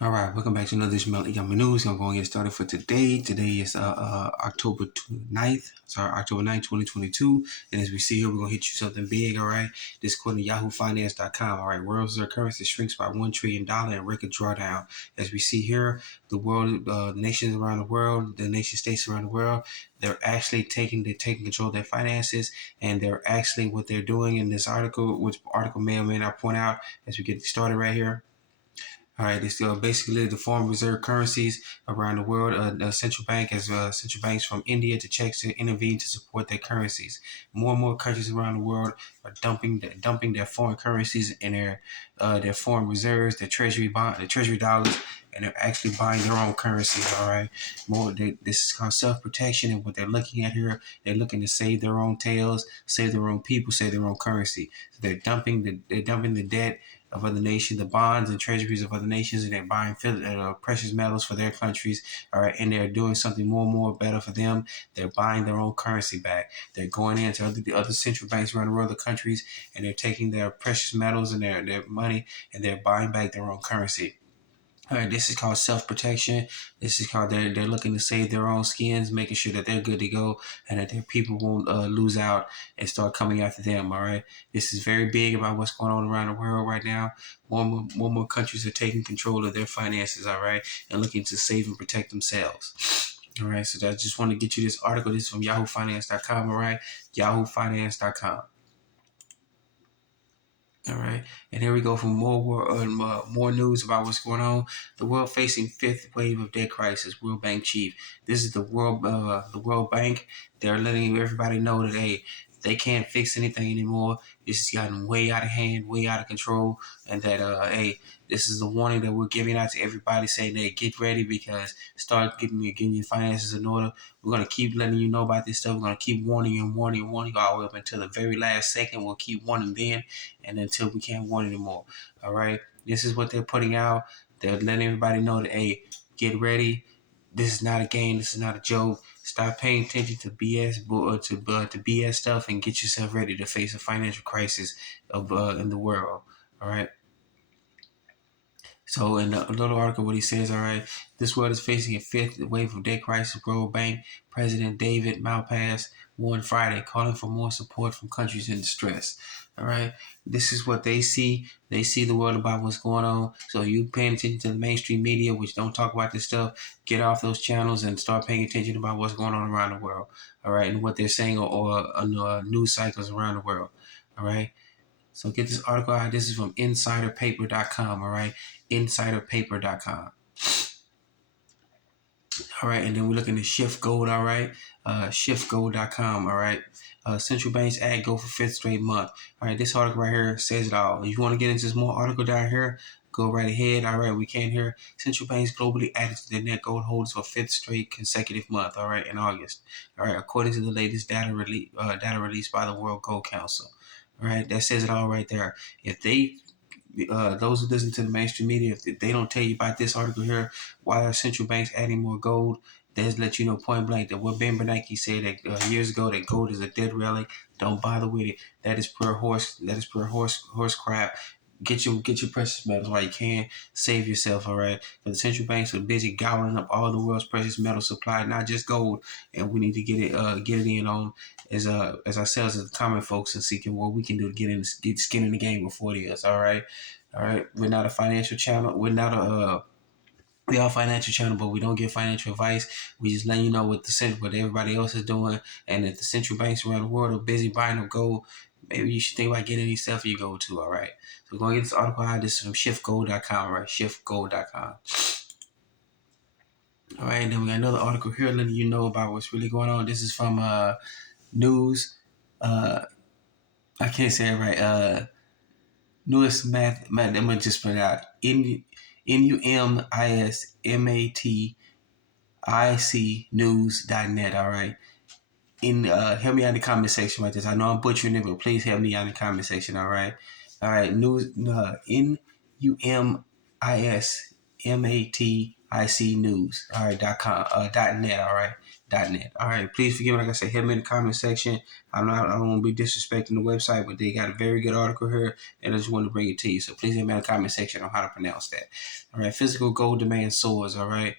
All right, welcome back to another edition of Yummy News. I'm going to get started for today. Today is October 9th, October 9th, 2022. And as we see here, we're going to hit you something big, all right? This is according to YahooFinance.com, all right? World reserve currency shrinks by $1 trillion in record drawdown. As we see here, the world, the nations around the world, the nation states around the world, they're taking control of their finances, and what they're doing in this article, which article may or may not point out as we get started right here. All right, it's basically the foreign reserve currencies around the world. The central bank has central banks from India to Czech to intervene to support their currencies. More and more countries around the world are dumping their foreign currencies and their foreign reserves, their treasury dollars, and they're actually buying their own currencies. All right, this is called self-protection, and what they're looking at here, they're looking to save their own tails, save their own people, save their own currency. So they're dumping the debt of other nations, the bonds and treasuries of other nations, and they're buying precious metals for their countries. All right, and they're doing something more and more better for them. They're buying their own currency back. They're going into the other central banks around the world, the countries, and they're taking their precious metals and their money, and they're buying back their own currency. All right, this is called self-protection. This is called they're looking to save their own skins, making sure that they're good to go and that their people won't lose out and start coming after them. All right, this is very big about what's going on around the world right now. More countries are taking control of their finances. All right, and looking to save and protect themselves. All right, so I just want to get you this article. This is from YahooFinance.com. All right, YahooFinance.com. All right, and here we go for more news about what's going on. The world facing fifth wave of debt crisis. World Bank chief. This is the World Bank. They're letting everybody know that they can't fix anything anymore. This has gotten way out of hand, way out of control, and that this is the warning that we're giving out to everybody, saying, "Hey, get ready because start getting your finances in order." We're gonna keep letting you know about this stuff. We're gonna keep warning you and warning you and warning you all the way up until the very last second. We'll keep warning then, and until we can't warn anymore. All right. This is what they're putting out. They're letting everybody know that, hey, get ready. This is not a game. This is not a joke. Stop paying attention to BS to BS stuff and get yourself ready to face a financial crisis in the world. All right. So in the little article, what he says, all right, this world is facing a fifth wave of debt crisis. World Bank President David Malpass warned Friday, calling for more support from countries in distress. All right, this is what they see. They see the world about what's going on. So you paying attention to the mainstream media, which don't talk about this stuff, get off those channels and start paying attention about what's going on around the world. All right, and what they're saying or on news cycles around the world. All right. So get this article out. This is from insiderpaper.com, all right? Insiderpaper.com. All right, and then we're looking at Shift Gold, all right? Shiftgold.com, all right? Central banks add gold for fifth straight month. All right, this article right here says it all. If you want to get into this more article down here, go right ahead. All right, we can hear central banks globally added to their net gold holders for fifth straight consecutive month, all right, in August. All right, according to the latest data released by the World Gold Council. All right, that says it all right there. If those who listen to the mainstream media, if they don't tell you about this article here, why are central banks adding more gold? They just let you know point blank that what Ben Bernanke said that years ago, that gold is a dead relic. Don't bother with it. That is pure horse. That is pure horse crap. Get your precious metals while you can. Save yourself, all right? Because the central banks are busy gobbling up all the world's precious metal supply, not just gold, and we need to get it in on as ourselves as the common folks and seeking what we can do to get skin in the game before it is, all right? All right, we're not a financial channel. We are a financial channel, but we don't give financial advice. We just let you know what everybody else is doing, and if the central banks around the world are busy buying up gold, maybe you should think about getting any stuff you go to. All right, so we're gonna get this article out. This is from shiftgold.com. All right, shiftgold.com. All right, and then we got another article here letting you know about what's really going on. This is from news. I can't say it right. Newest math. I'm gonna just put it out. NUMISMATIC news.net. All right. Help me out in the comment section about this. I know I'm butchering it, but please help me out in the comment section. All right. All right. News. NUMISMATIC IC News. All right, .com, .net. All right, .net. All right, please forgive me. Like I said, hit me in the comment section. I don't want to be disrespecting the website, but they got a very good article here, and I just want to bring it to you. So please hit me in the comment section on how to pronounce that. All right, physical gold demand soars. All right.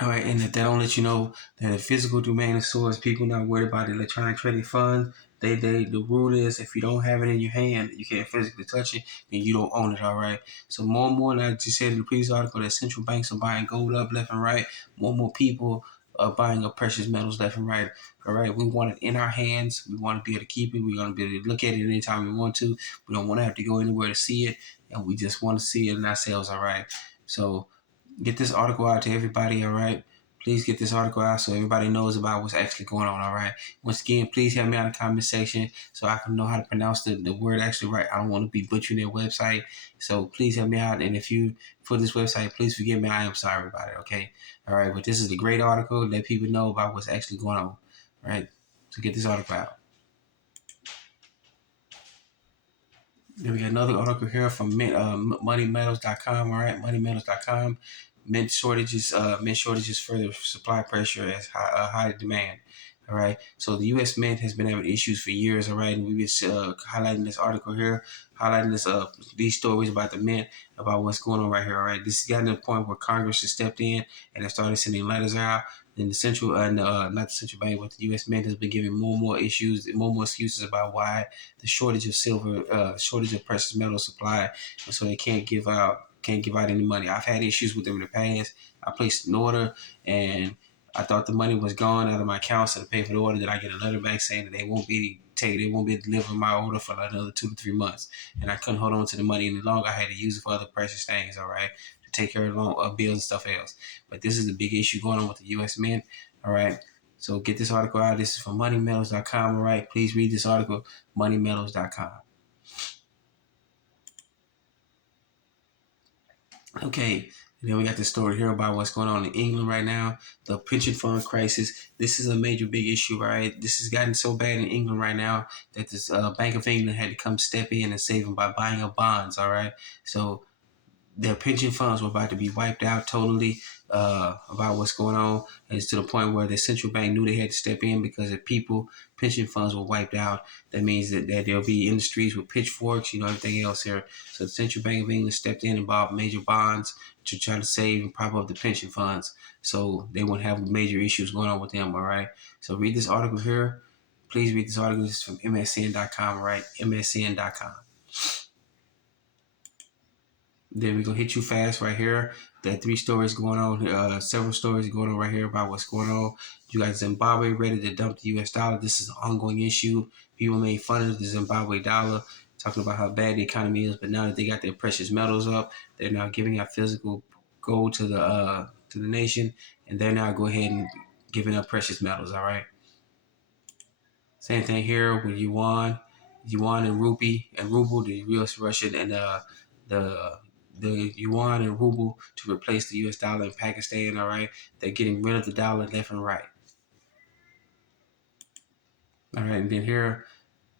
All right, and if they don't let you know that a physical demand is source, people not worried about electronic trading funds. The rule is if you don't have it in your hand, you can't physically touch it, then you don't own it. All right. So more and more, like I just said in the previous article, that central banks are buying gold up left and right. More and more people are buying up precious metals left and right. All right. We want it in our hands. We want to be able to keep it. We want to be able to look at it anytime we want to. We don't want to have to go anywhere to see it, and we just want to see it in ourselves. All right. So get this article out to everybody, all right? Please get this article out so everybody knows about what's actually going on, all right? Once again, please help me out in the comment section so I can know how to pronounce the word actually right. I don't want to be butchering their website, so please help me out. And if you for this website, please forgive me. I am sorry about it, okay? All right, but this is a great article. Let people know about what's actually going on, all right? So get this article out. Then we got another article here from moneymetals.com. All right, moneymetals.com. Mint shortages further supply pressure as high demand. All right, so the U.S. Mint has been having issues for years. All right, and we've been highlighting this article here, highlighting these stories about the Mint, about what's going on right here. All right, this has gotten to the point where Congress has stepped in and has started sending letters out. And the central, not the central bank, but the U.S. Mint has been giving more and more issues, more and more excuses about why the shortage of silver, shortage of precious metal supply, and so they can't give out any money. I've had issues with them in the past. I placed an order and I thought the money was gone out of my account, so to pay for the order. Then I get a letter back saying that they won't be delivering my order for another 2 to 3 months, and I couldn't hold on to the money any longer. I had to use it for other precious things. All right, to take care of bills and stuff else. But this is a big issue going on with the U.S. Mint. All right. So get this article out. This is from moneymetals.com. All right. Please read this article, moneymetals.com. Okay, and then we got the story here about what's going on in England right now, the pension fund crisis. This is a major big issue, right? This has gotten so bad in England right now that this Bank of England had to come step in and save them by buying up bonds, all right? So their pension funds were about to be wiped out totally about what's going on. And it's to the point where the central bank knew they had to step in because if pension funds were wiped out, that means that there'll be industries with pitchforks, everything else here. So the Central Bank of England stepped in and bought major bonds to try to save and prop up the pension funds so they wouldn't have major issues going on with them, all right? So read this article here. Please read this article. This is from MSN.com, all right? MSN.com. Then we're going to hit you fast right here. There are 3 stories going on, several stories going on right here about what's going on. You got Zimbabwe ready to dump the U.S. dollar. This is an ongoing issue. People made fun of the Zimbabwe dollar, talking about how bad the economy is. But now that they got their precious metals up, they're now giving out physical gold to the nation, and they're now go ahead and giving up precious metals. All right. Same thing here with Yuan and rupee and ruble, the U.S. Russian and the Yuan and ruble to replace the U.S. dollar in Pakistan, all right? They're getting rid of the dollar left and right. All right, and then here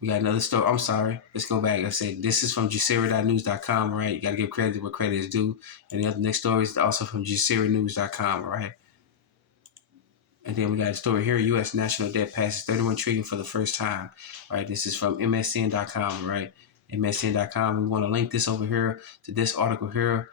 we got another story. I'm sorry. Let's go back. I said this is from Jazeera.news.com, all right? You got to give credit where credit is due. And the other next story is also from JazeeraNews.com, all right? And then we got a story here. U.S. national debt passes 31 trillion for the first time. All right, this is from MSN.com, right? MSN.com. We want to link this over here to this article here,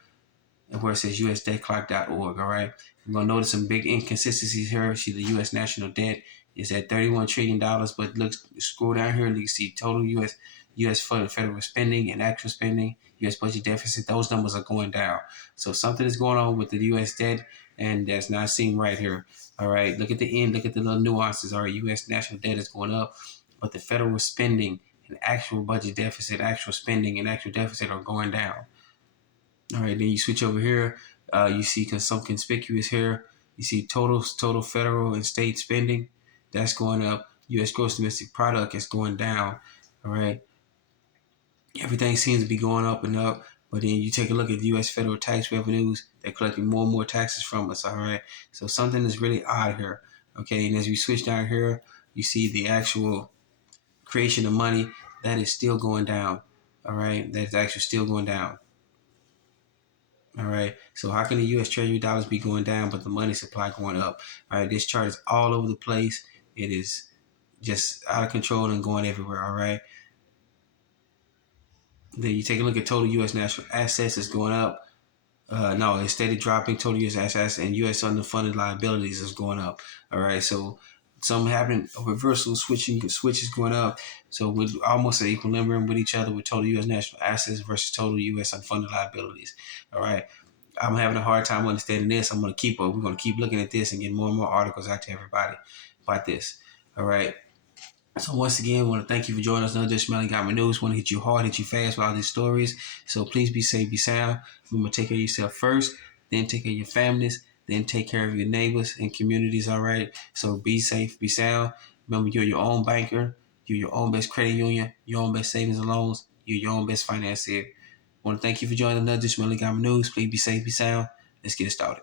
where it says USDebtClock.org. All right, we're gonna notice some big inconsistencies here. See, the U.S. national debt is at $31 trillion, but scroll down here and you see total U.S. federal spending and actual spending, U.S. budget deficit. Those numbers are going down. So something is going on with the U.S. debt, and that's not seen right here. All right, look at the end. Look at the little nuances. All right, U.S. national debt is going up, but the federal spending and actual budget deficit, actual spending and actual deficit are going down. All right, then you switch over here. You see some conspicuous here. You see total federal and state spending. That's going up. U.S. gross domestic product is going down. All right. Everything seems to be going up and up. But then you take a look at the U.S. federal tax revenues. They're collecting more and more taxes from us. All right. So something is really odd here. Okay. And as we switch down here, you see the actual creation of money. That is still going down. All right. That's actually still going down. All right. So how can the U.S. Treasury dollars be going down, but the money supply going up? All right. This chart is all over the place. It is just out of control and going everywhere. All right. Then you take a look at total U.S. national assets. It's going up. No, it's steady dropping. Total U.S. assets and U.S. underfunded liabilities is going up. All right. So something happened. A reversal switch is going up. So we're almost at equilibrium with each other with total U.S. national assets versus total U.S. unfunded liabilities. All right. I'm having a hard time understanding this. We're going to keep looking at this and get more and more articles out to everybody about this. All right. So once again, I want to thank you for joining us. Another Smelling Got My News. Want to hit you hard, hit you fast with all these stories. So please be safe, be sound. Remember, take care of yourself first, then take care of your families, then take care of your neighbors and communities. All right. So be safe, be sound. Remember, you're your own banker. You're your own best credit union. Your own best savings and loans. You're your own best financier. I want to thank you for joining another Smelling Got My News. Please be safe, be sound. Let's get it started.